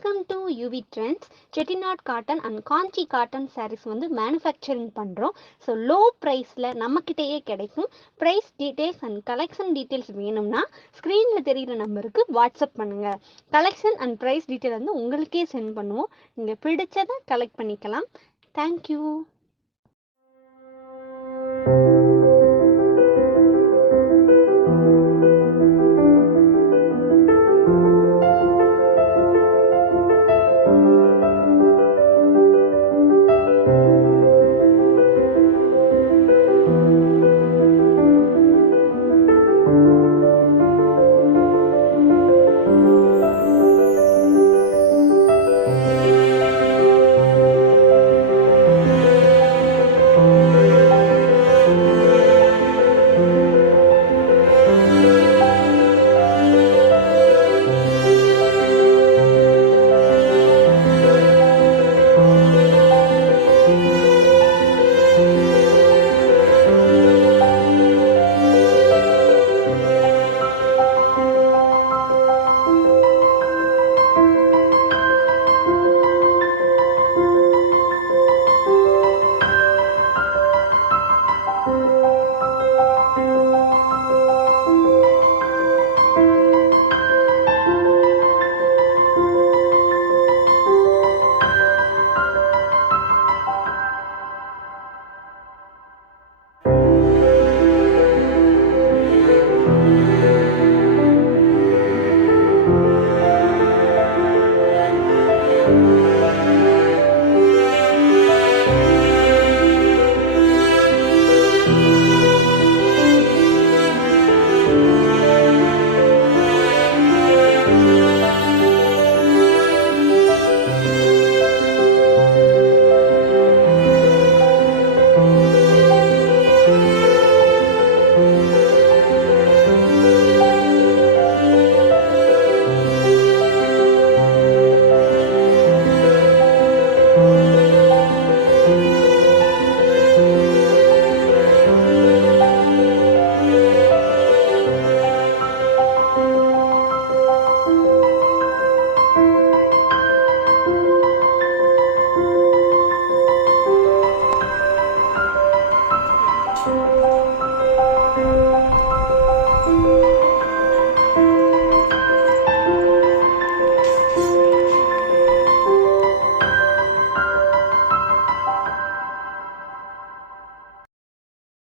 Welcome to UV Trendz. Chettinad Cotten and Kanchi Cotton sarees வந்து manufacturing பண்றோம். So low priceல நம்மக்கிட்டேயே கிடைக்கும். Price details and collection details வேணும்னா ஸ்க்ரீன்ல தெரியுற நம்பருக்கு வாட்ஸ்அப் பண்ணுங்க. கலெக்ஷன் அண்ட் ப்ரைஸ் டீட்டெயில் வந்து உங்களுக்கே சென்ட் பண்ணுவோம். நீங்க பிடிச்சதை கலெக்ட் பண்ணிக்கலாம். தேங்க்யூ.